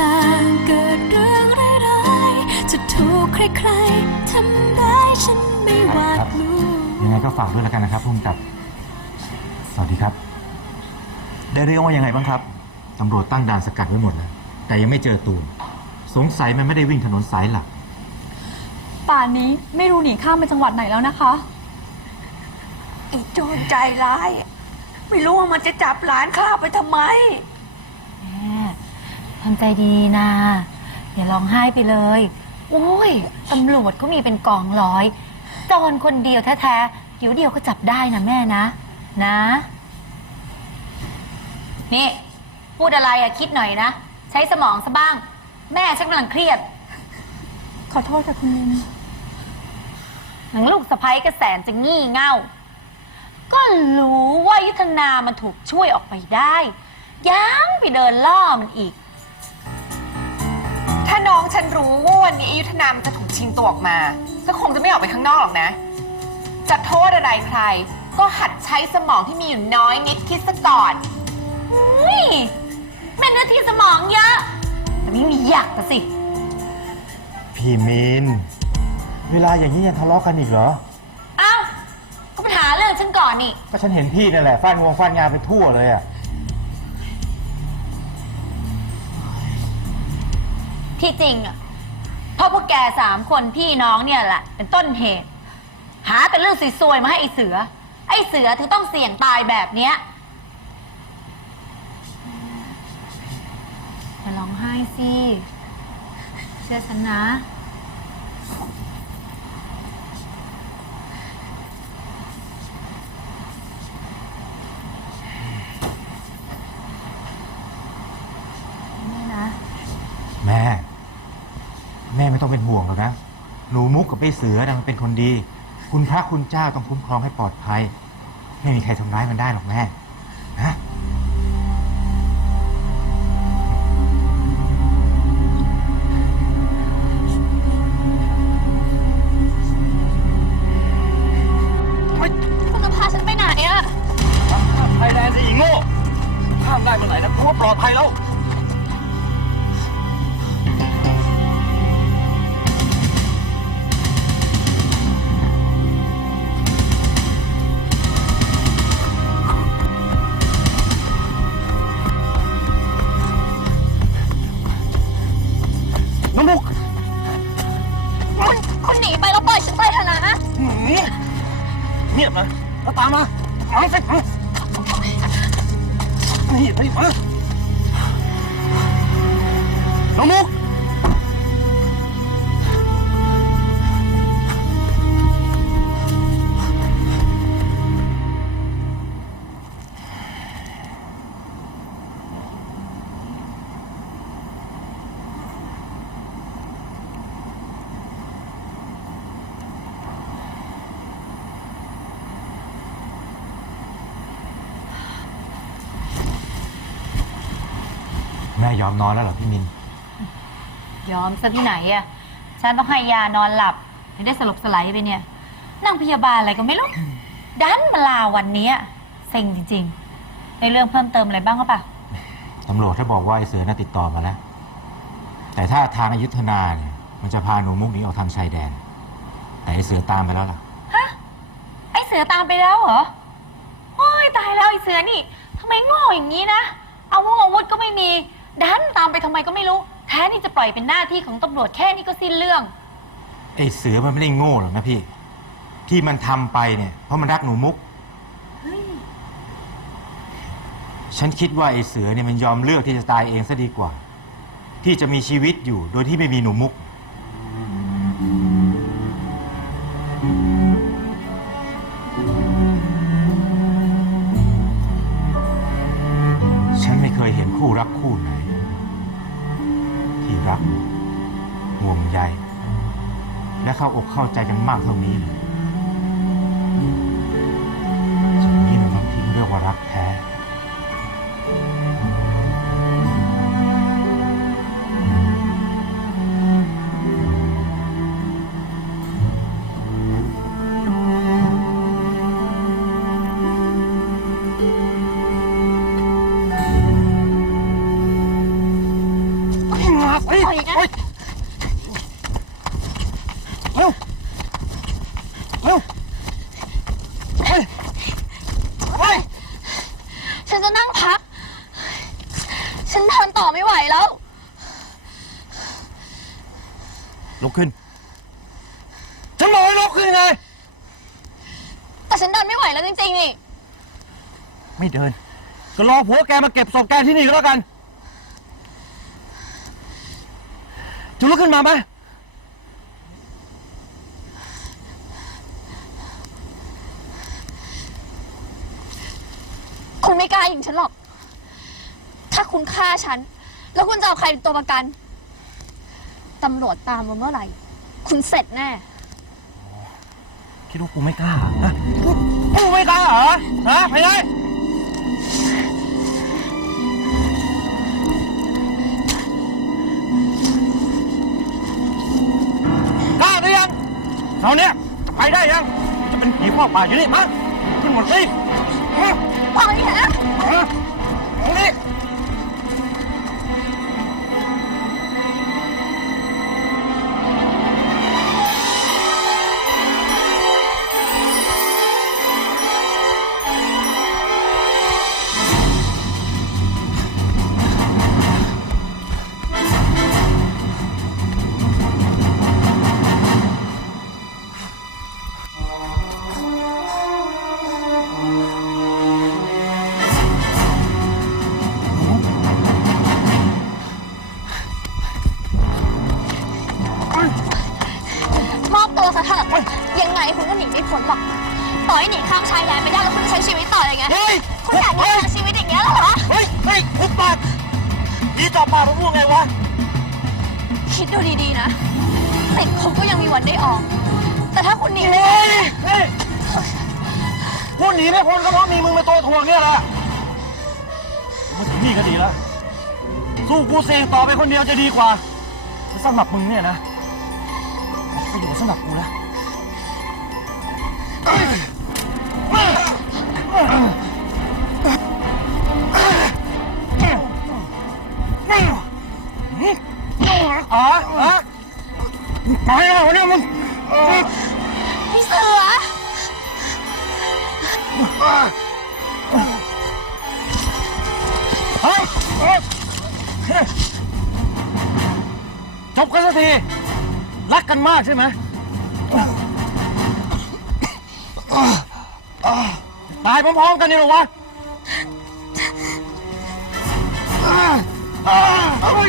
ต่างเกิดเรื่องร้ายๆจะถูกใครๆทำร้ายฉันไม่หวาดกลัวยังไงก็ฝากด้วยแล้วกันนะครับพุ่มกับ สวัสดีครับ ได้เรื่องว่ายังไงบ้างครับ ตำรวจตั้งด่านสกัดไว้หมดแล้ว แต่ยังไม่เจอตูน สงสัยมันไม่ได้วิ่งถนนสายหลัก ป่านนี้ไม่รู้หนีข้ามไปจังหวัดไหนแล้วนะคะ ไอ้โจรใจร้ายอะไม่รู้ว่ามันจะจับหลานข้าไปทำไมแม่ ทำใจดีๆนะอย่าร้องไห้ไปเลยโอ้ยตำรวจก็มีเป็นกองร้อยโจรคนเดียวแท้ๆเดี๋ยวเดียวก็จับได้นะแม่นะ นะ นี่ พูดอะไรอะคิดหน่อยนะ ใช้สมองซะบ้าง แม่ฉันกำลังเครียด ขอโทษค่ะคุณมินหนังลูกสะพ้ยกระแสนจะงี่เง่า ก็รู้ว่ายุทธนามันถูกช่วยออกไปได้ ยังไปเดินล่อมันอีกถ้า น้องฉันรู้ว่าวันนี้อยุธนามนจะถูกชิงตัวออกมาก็คงจะไม่ออกไปข้างนอกหรอกนะ จะโทษอะไรใคร ก็หัดใช้สมองที่มีอยู่น้อยนิดคิดซะก่อนนี่แม่เนื้อที่สมองเยอะ แต่ไม่มีอยากนะสิ พี่มิน เวลาอย่างนี้ยังทะเลาะกันอีกเหรอ เอ้าก็ปัญหาเรื่องฉันก่อนนี่ ก็ฉันเห็นพี่นั่นแหละฟาดงวงฟาดงานไปทั่วเลยอะ ที่จริงอะเพราะพวกแกสามคนพี่น้องเนี่ยแหละเป็นต้นเหตุ หาแต่เรื่องสวยๆมาให้ไอ้เสือ ไอ้เสือถึงต้องเสี่ยงตายแบบเนี้ยอย่าร้องไห้สิ เชื่อฉันนะ นี่นะ แม่ แม่ไม่ต้องเป็นห่วงหรอกนะ หนูมุ กับไอ้เสือนะมันเป็นคนดี คุณพระคุณเจ้าต้องคุ้มครองให้ปลอดภัย ไม่มีใครทำร้ายมันได้หรอกแม่นะ เงียบนะแล้วตามมามาสิมานี่ไปมาน้องมุก ม่ยอมนอนแล้วเหรอพี่มิน ยอมซะที่ไหนอะฉันต้องให้ยานอนหลับถึงได้สลบสลายไปเนี่ย นั่งพยาบาลอะไรก็ไม่รู้ ดันมาลาวันเนี้ยเซ็งจริงๆในเรื่องเพิ่มเติมอะไรบ้างก็ปล่ะตำรวจถ้าบอกว่าไอ้เสือน่าติดต่อมาแล้ว แต่ถ้าทางอยุธนาเนี่ยมันจะพาหนูมุกหนีออกทางชายแดน แต่ไอ้เสือตามไปแล้วล่ะ ฮะ ไอเสือตามไปแล้วเหรอ โอ้ยตายแล้วไอเสือนี่ทำไมโง่อย่างนี้นะ เอาวุธอาวุธก็ไม่มี ดันตามไปทำไมก็ไม่รู้ แท้นี่จะปล่อยเป็นหน้าที่ของตำรวจแค่นี้ก็สิ้นเรื่อง ไอ้เสือมันไม่ได้โง่หรอกนะพี่ ที่มันทำไปเนี่ย เพราะมันรักหนูมุกฉันคิดว่าไอ้เสือเนี่ยมันยอมเลือกที่จะตายเองซะดีกว่า ที่จะมีชีวิตอยู่โดยที่ไม่มีหนูมุก เข้าอกเข้าใจกันมากเท่านี้เลยสิ่งนี้มันบางทีเรียกว่ารักแท้ เร็วเร็วเฮ้ยเฮ้ยฉันจะนั่งพัก ฉันเดินต่อไม่ไหวแล้ว ลุกขึ้น ฉันบอกให้ลุกขึ้นไง แต่ฉันเดินไม่ไหวแล้วจริงๆนี่ ไม่เดิน ก็รอผัวแกมาเก็บศพแกที่นี่ก็แล้วกัน จะลุกขึ้นมาไหม คุณไม่กล้างฉันหรอก ถ้าคุณฆ่าฉัน แล้วคุณจะเอาใครเป็นตัวประกัน ตำรวจตามมาเมื่อไหร่ คุณเสร็จแน่ คิดว่ากูไม่กล้าฮะกูไม่กล้าเหรอ ฮะ ไปเลย กล้าหรือยังเราเนี่ยจะไปได้ยัง จะเป็นผีพ่อป่าอยู่นี่มาขึ้นหมดสิ มาปล่ อบตัวซะเถอะยังไงคุณก็หนีไม่พ้นหรอก ต่อให้หนีข้ามชายแดนไปได้แล้วคุณจะใช้ชีวิตต่อยังไงเฮ้ยคุณอยากได้ชีวิตอย่างเงี้ยเหรอ เฮ้ย เฮ้ยหุบปากดีต่อปากผมพูดไงวะ คิดดูดีๆนะติดคุกก็ยังมีวันได้ออก แต่ถ้าคุณหนีไม่เฮ้ยเฮ้ยพูดหนีไม่พ้นก็เพราะมีมึงเป็นตัวถ่วงเนี่ยแหละมาถึงนี่ก็ดีแล้ว สู้กูเสี่ยงต่อไปคนเดียวจะดีกว่าแต่สำหรับมึงเนี่ยนะกูอยู่สำหรับกูแล้ว อ๋ออ๋อไปแล้วเนี่ยมึงพี่เสือ จบกันสักที รักกันมากใช่ไหม ตายพร้อมๆกันนี่หรอวะเอาไป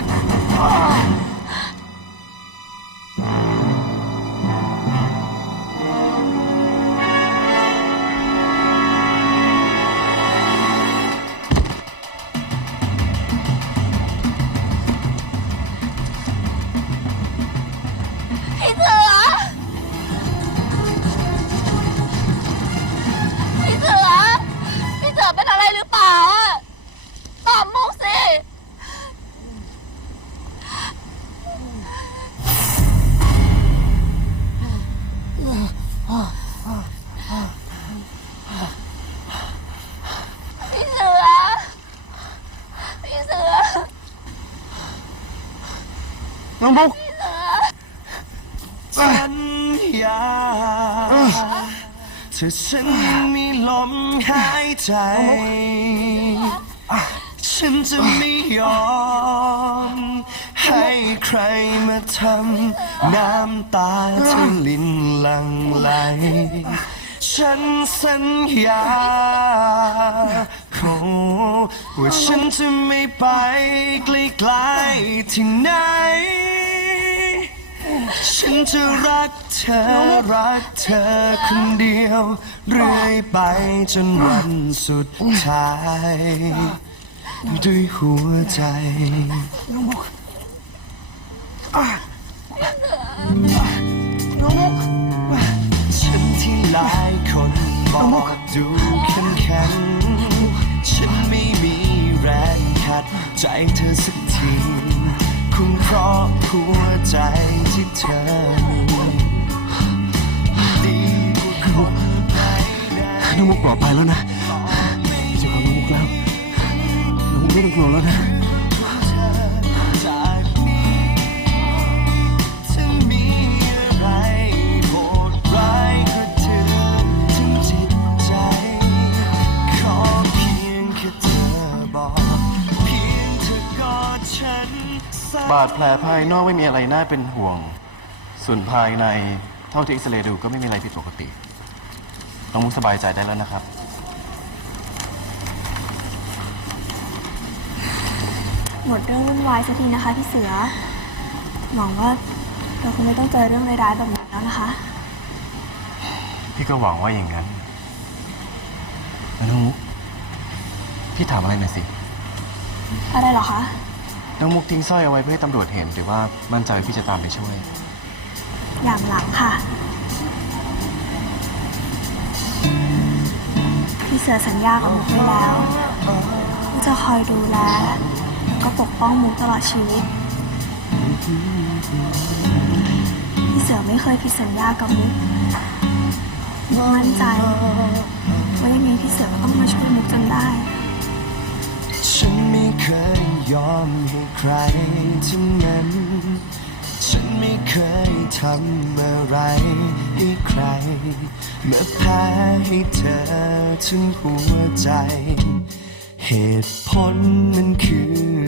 น้องบุ๊กสัญญาถ้าฉันมีลมหายใจ ฉันจะไม่ยอม ให้ใครมาทำน้ำตาเธอลินลังไหล ฉันสัญญา โอ้ว่าฉันจะไม่ไปไกลๆที่ไหน ฉันจะรักเธอรักเธอคนเดียว เรื่อยไปจนวันสุดท้าย ด้วยหัวใจ ฉันที่หลายคนบอกดูเข้มแข็ง ใจเธอสักทีคงเพราะหัวใจที่เธอมีดีกว่าคนไหนน้องมุกปลอดภัยแล้วนะจะกับน้องมุกแล้วน้องมุกไม่ต้องกลัวแล้วนะ ดแผลภายนอกไม่มีอะไรน่าเป็นห่วง ส่วนภายในเท่าที่เอ็กซเรย์ดูก็ไม่มีอะไรผิดปกติ น้องมุกสบายใจได้แล้วนะครับ หมดเรื่องวุ่นวายสักทีนะคะพี่เสือ หวังว่าเราคงไม่ต้องเจอเรื่องร้ายๆแบบนี้แล้วนะคะ พี่ก็หวังว่าอย่างนั้นแล้วน้องมุกพี่ถามอะไรหน่อยสิ อะไรเหรอคะ น้องมุกทิ้งสร้อยเอาไว้เพื่อให้ตำรวจเห็นหรือว่ามั่นใจว่าพี่จะตามไปช่วย อย่างหลังค่ะ พี่เสือสัญญากับมุกไว้แล้วว่าจะคอยดูแลแล้วก็ปกป้องมุกตลอดชีวิต พี่เสือไม่เคยผิดสัญญากับมุก มั่นใจ ยอมให้ใครทั้งนั้น ฉันไม่เคยทำอะไรให้ใคร เมื่อแพ้ให้เธอถึงหัวใจ เหตุผลมันคือ